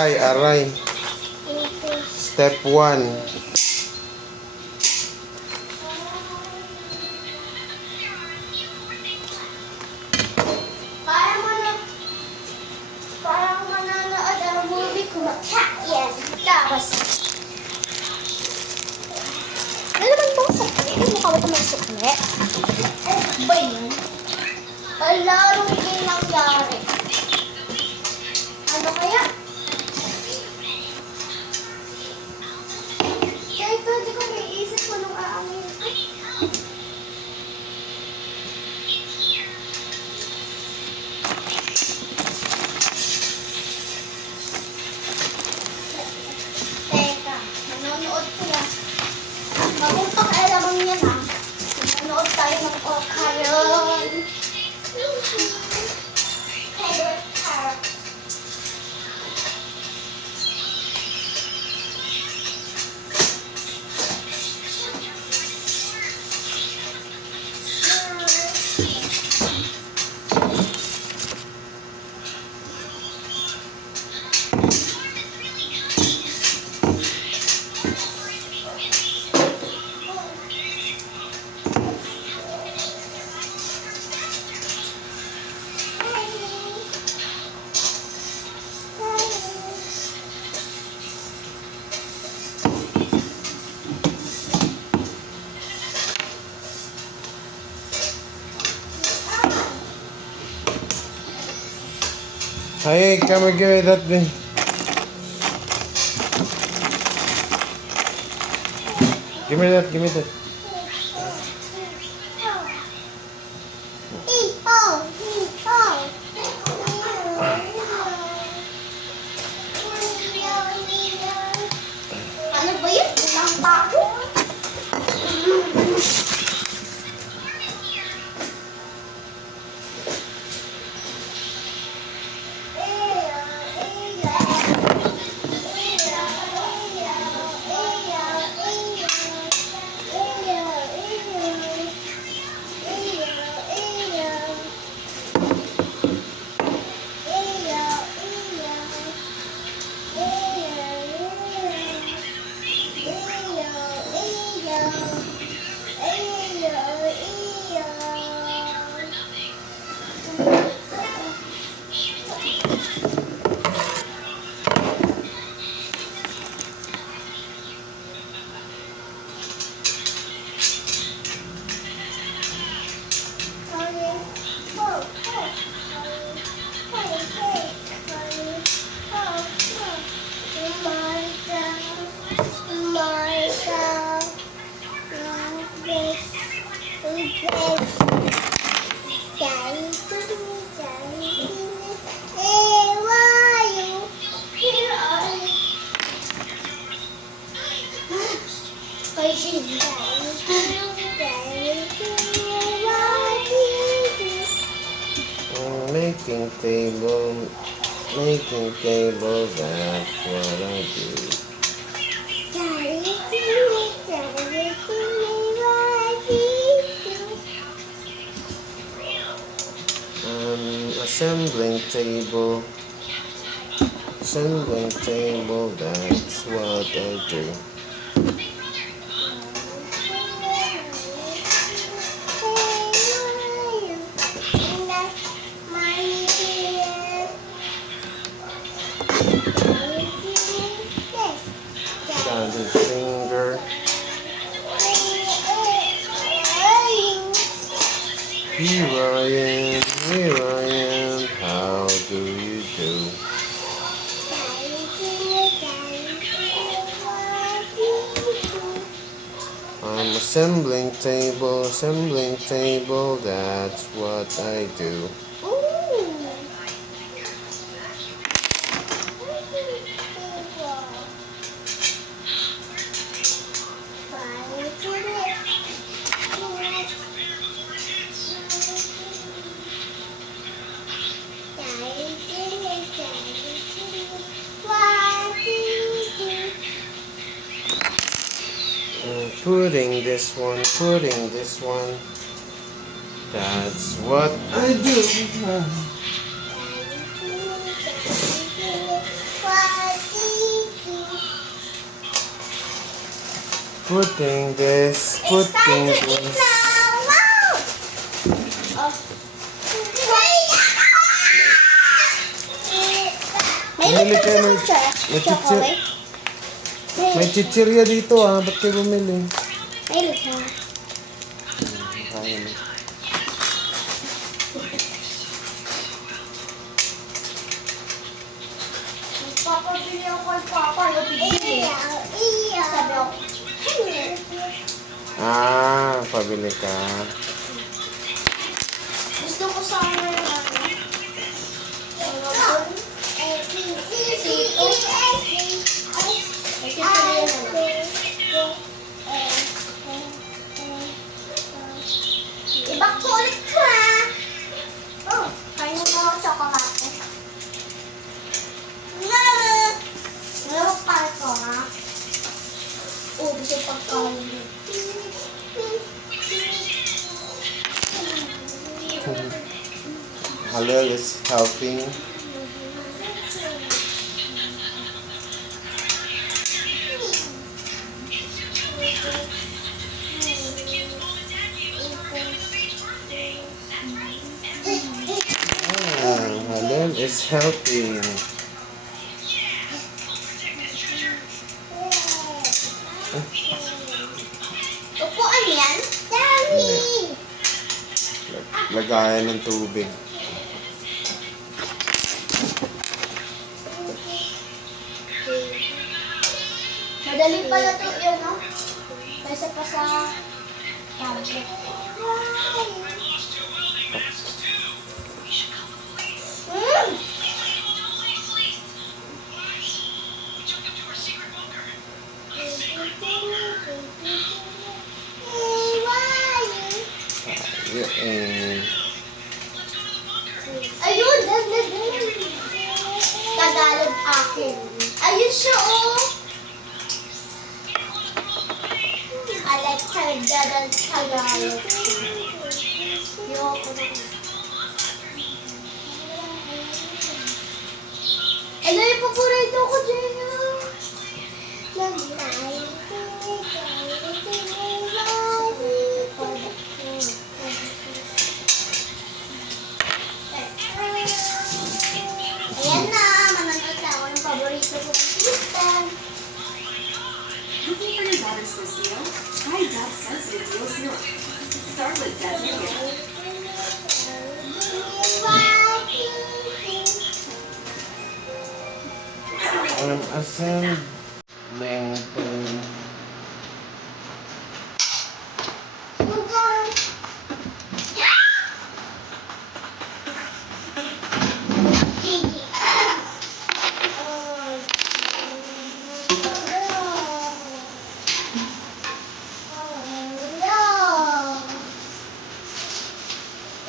Aray. Step 1. Parang mananood ang movie ko. Yan. Tapos. Ano naman po sukli? Ano mukha mo ito may sukli? Ano ba yun? Laro hindi nangyari. Ano kaya? Kaya ito, hindi ko may isip ko nung aangin. Teka, nanonood sila. Mabuntang alamang yan ha. Nanonood tayo ng Okayon. Favorite character. Hey, come and give me that thing. Give me that, give me that. Ano ba yun? Ilang bako? Making table, that's what I do. Assembling table, that's what I do. Standing finger. Here I am, how do you do? I'm assembling table, that's what I do. Putting this one, that's what I do. putting this, It's time putting to eat this. now! Wow! Oh. Bumili May kayo lipstick ng- ako, may chocolate. May chichirya dito ah. Ba't kayo bumili? May lipstick. Kaya na. Papabili ako kay Papa. Sabi ako, Pabili ka. gusto ko sana yung ano. Ibak ko ulit ko ah. Oh, kain mo ako chocolate. Nalawak pa ko ha. Oh, gusto pagkain. Halil is helping. Halil is helping. Upuan yan? Dami! Lagayan ng tubig. Madali pala ito yun, no? Kaysa pa sa tablet. Mm! Eh, Ayun! Tagalog akin. Ayun siya, oh! I like Tagalog. Yoko na. Ano yung paborito ko, Jenna? Ayan na, mananood na ako ng paborito ko ng Tristan. Looking for your daughter's first meal? Try Dove Sensitive Deals Milk. Start with Dove Milk. asan neng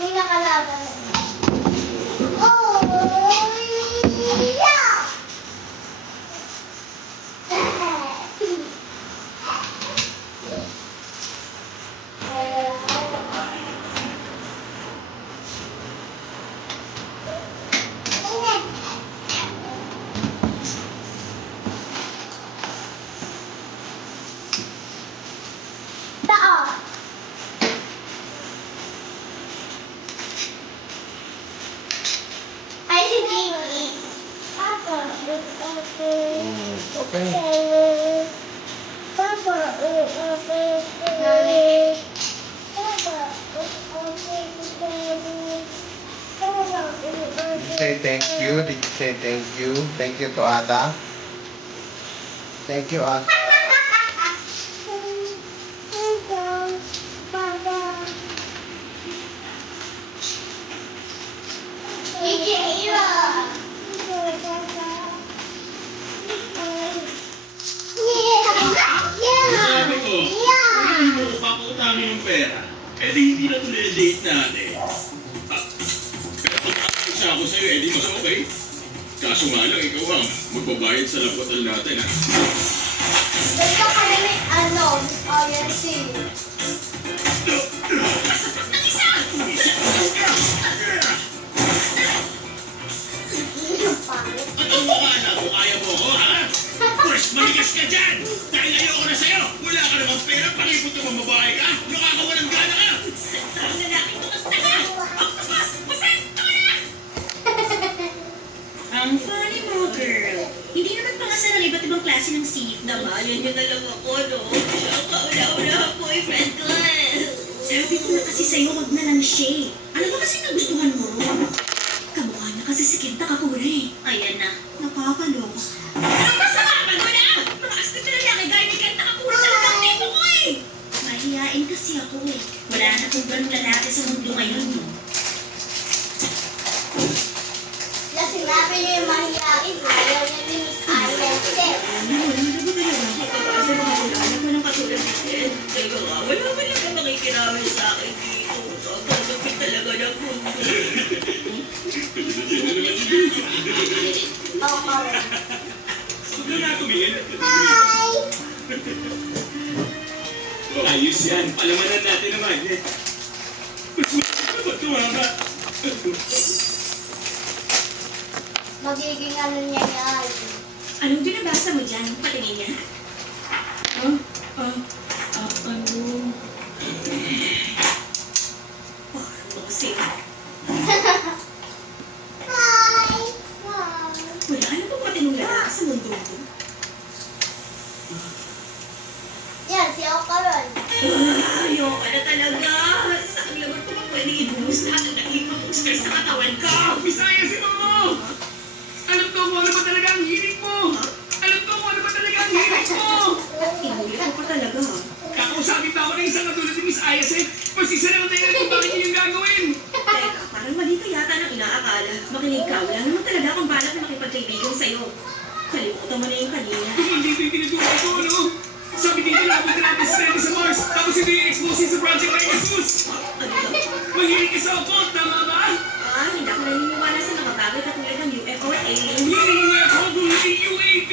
Yung nakalaban. Oh, yeah! Tao. Ay, si Jimmy. Papa. okay. Papa. Say thank you. Did you say thank you? Thank you to Ada. Thank you, Ada. Sabi ko, hindi mo papautangin ng pera. Eh di hindi na tuloy ang date natin. Pero isa ako sa'yo, eh di mas okay. Kaso nga lang, ikaw ang magbabayad sa labotal natin, ha? Basta kami may ano, audience. Pangit. At ang mukha na kung kaya mo ko, ha? Pwes, manigas ka dyan! Dahil ayoko na sa'yo! Wala ka namang pera, pangipot ka mga babae ka. Nakakawalang gana ka. Sarang lalaki to, basta ka! Octopus! Pasento ka na! Ang funny mo, girl. Hindi naman pangasal ang iba't ibang klase ng seafood. Namayan niyo na lang ako, no? Siya ang kaula-ula boyfriend ko. Sabi ko na kasi sa'yo, wag na lang siya. Ano ba kasi nagustuhan mo ron? Kamukha na kasi si Kenta Kakura eh. Ayan na. Nakakaloko. Anong masama ka doon ah? Mga astig na lalaki gaya ni Kenta Kakura talagang tipo ko eh. Mahihain kasi ako eh. Wala na kong ganong lalaki sa mundo ngayon. Na sinabi niyo yung mahihain, ayaw niya ni Miss Island eh. Ano ba talaga? Kasi mga kilala mo ng katulad ni Ted. Teka nga, wala ba lang ang makikiramin sa akin dito? Nakakagapit talaga ng mundo. Huwag na tumingin. Hi! Ayos yan. Palamanan natin naman. Ba't tumama? Magiging ano niya yan. Anong binabasa mo dyan? Patingin niya. Ano? Parang boxing. Hi! Mom! Wala ano bang matinong lalaki sa mundo ko? Yan, si Okaron. Ayoko na talaga. Saan laman ko ba pwede ibuhos lahat ng naging booster sa katawan ko? Bisaya si Mamo! Alam ko kung ano ba talaga ang hilig mo! Alam ko kung ano ba talaga ang hilig mo! Inulit ko pa talaga. Kakausapin pa ako ng isang katulad ni Miss Ayase. Pasisa na lang tayo kung bakit niyo yung gagawin! Teka, parang mali ka yata ng inaakala. Makinig ka, wala naman talaga akong balak na makipagkaibigan sa'yo. Kalimutan mo na yung kanina. Hindi ito yung tinutukoy ko, ano? Sabi dito na ako natin sa Mars, tapos ito yung exposing sa Project Pegasus! Ano ba? Mahilig ka sa occult, tama ba? Hindi ako naniniwala sa mga bagay katulad ng UFO or aliens. Hindi UFO, hindi UAP!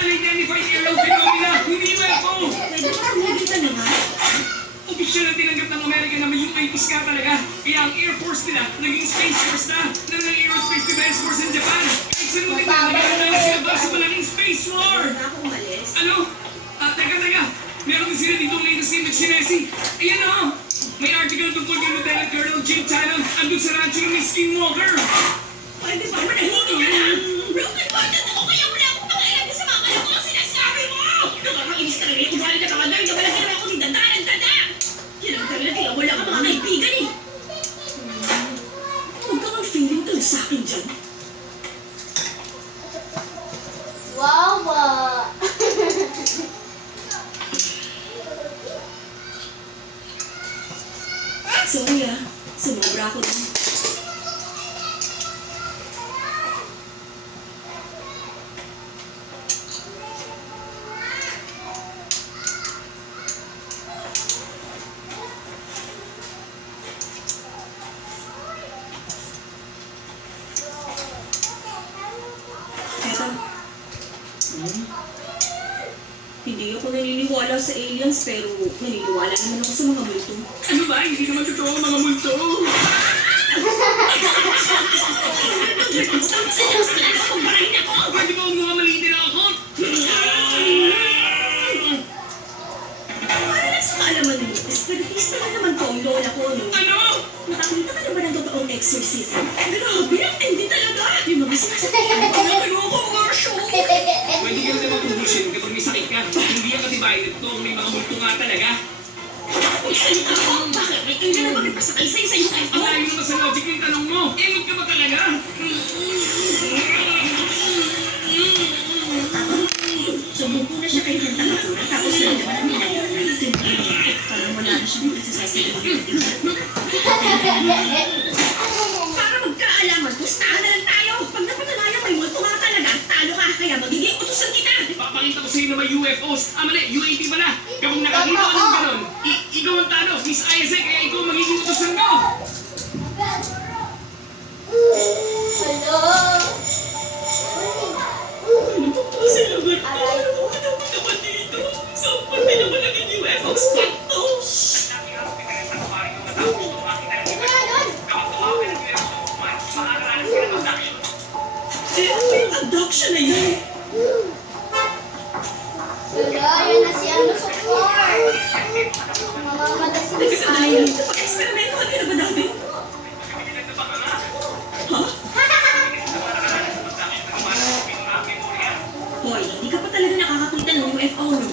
Unidentified aerial phenomena, hindi UFO! Pwede ba tumigil ka naman? Opisyal na tinanggap ng Amerika na may UAPs nga talaga. Kaya ang Air Force nila naging Space Force na ng Aerospace Defense Force ng Japan. Kahit sa nung nila, nagkakaroon na sila para sa malaking space war! Wala akong umalis. Ano? Teka. Meron din sila dito latest image si Nessie. Ayan o! May article tungkol kay Lieutenant Colonel Jim Talon andun sa rancho ng Miss Skinwalker. Pwede ba manahimik ka na? Broken bonded ako kaya wala akong pakialam sa mga alam ko ang sinasabi mo! Nakakainis talaga yung ugali na mga dahil na walang ginawa ko ni Danda! Yan ang talaga kaya wala ka mga kaibigan eh! Huwag kang mag-feeling talo sa akin dyan. Wawa! Sorry sumobra ako dun. Eto. Hindi ako naniniwala sa aliens pero naniniwala naman ako sa mga multo. Ano ba? Hindi naman totoo ang mga multo. Pwede ba umuha malitin ang ako? Para sa kaalaman mo, espiritista na naman ko ang lola ko, no? Ano? Nakakita ka na ba ng totoong exorcism? Grabe, ang tindi talaga! Yung mga sinasabi ko, ayoko mga show! Pwede ka naman tubusin kapag may sakit ka. Hindi ang katibayan nito kung may mga multo nga talaga. Magsalita ko, bakit? May kanya na magpasakay sa'yo sa yung Ang layo naman sa logic ng tanong mo. Emot ka ba talaga? Sumbong ko na siya kay Kenta Kakura, tapos nalaman ang minayana. Parang wala na siya ng kasasasayin. Para magkaalaman, pustahan na lang tayo! Pag napatunayan may multo nga talaga, talo ka, kaya magiging utusan kita! Papakita ko sa'yo na may UFOs. Mali, UAP pala. Kapag nakakita ko ng ganon, ikaw ang talo, Miss Isaac, kaya ikaw magiging utusan ko. Hello? Ano po po sa lugar ko? Ano mo naman dito? Saan pa din naman naging UFO spot to? Yung abduction na yun. Wala, yan na si ano sa Mamamalas na Nagsasabi dito